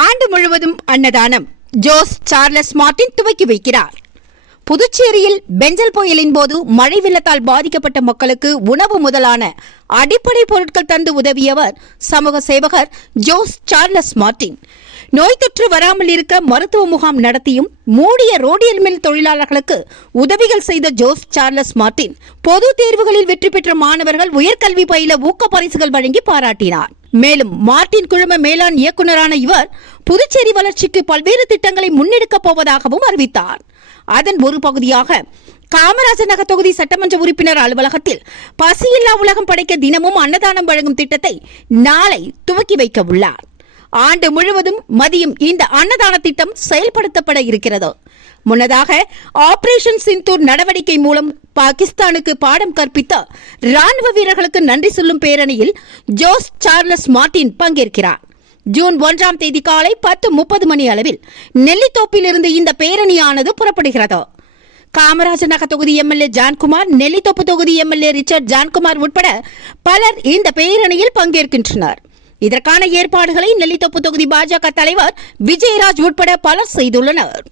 ஆண்டு முழுவதும் அன்னதானம் ஜோஸ் சார்லஸ் மார்ட்டின் துவக்கி வைக்கிறார். புதுச்சேரியில் பெஞ்சல் புயலின் போது மழை வெள்ளத்தால் பாதிக்கப்பட்ட மக்களுக்கு உணவு முதலான அடிப்படை பொருட்கள் தந்து உதவியவர் சமூக சேவகர் ஜோஸ் சார்லஸ் மார்ட்டின். நோய் தொற்று வராமல் இருக்க மருத்துவ முகாம் நடத்தியும் மூடிய ரோடியல் மில் தொழிலாளர்களுக்கு உதவிகள் செய்த ஜோஸ் சார்லஸ் மார்ட்டின் பொது தேர்வுகளில் வெற்றி பெற்ற மாணவர்கள் உயர்கல்வி பயில ஊக்க பரிசுகள் வழங்கி பாராட்டினார். மேலும் மார்ட்டின் குழும மேலாண் இயக்குநரான இவர் புதுச்சேரி வளர்ச்சிக்கு பல்வேறு திட்டங்களை முன்னெடுக்கப் போவதாகவும் அறிவித்தார். அதன் ஒரு பகுதியாக காமராஜர் நகர் தொகுதி சட்டமன்ற உறுப்பினர் அலுவலகத்தில் பசியில்லா உலகம் படைக்க தினமும் அன்னதானம் வழங்கும் திட்டத்தை நாளை துவக்கி வைக்க உள்ளார். ஆண்டு முழுவதும் மதியம் இந்த அன்னதான திட்டம் செயல்படுத்தப்பட இருக்கிறது. முன்னதாக ஆபரேஷன் சிந்தூர் நடவடிக்கை மூலம் பாகிஸ்தானுக்கு பாடம் கற்பித்த ராணுவ வீரர்களுக்கு நன்றி சொல்லும் பேரணியில் ஜோஸ் சார்லஸ் மார்டின் பங்கேற்கிறார். ஜூன் ஒன்றாம் தேதி காலை பத்து முப்பது மணி அளவில் நெல்லித்தோப்பில் இருந்து இந்த பேரணியானது புறப்படுகிறது. காமராஜர் நகர் தொகுதி எம்எல்ஏ ஜான்குமார் நெல்லித்தோப்பு தொகுதி எம்எல்ஏ ரிச்சர்ட் ஜான்குமார் உட்பட பலர் இந்த பேரணியில் பங்கேற்கின்றனர். இதற்கான ஏற்பாடுகளை நெல்லித்தோப்பு தொகுதி பாஜக தலைவர் விஜயராஜ் உட்பட பலர் செய்துள்ளனர்.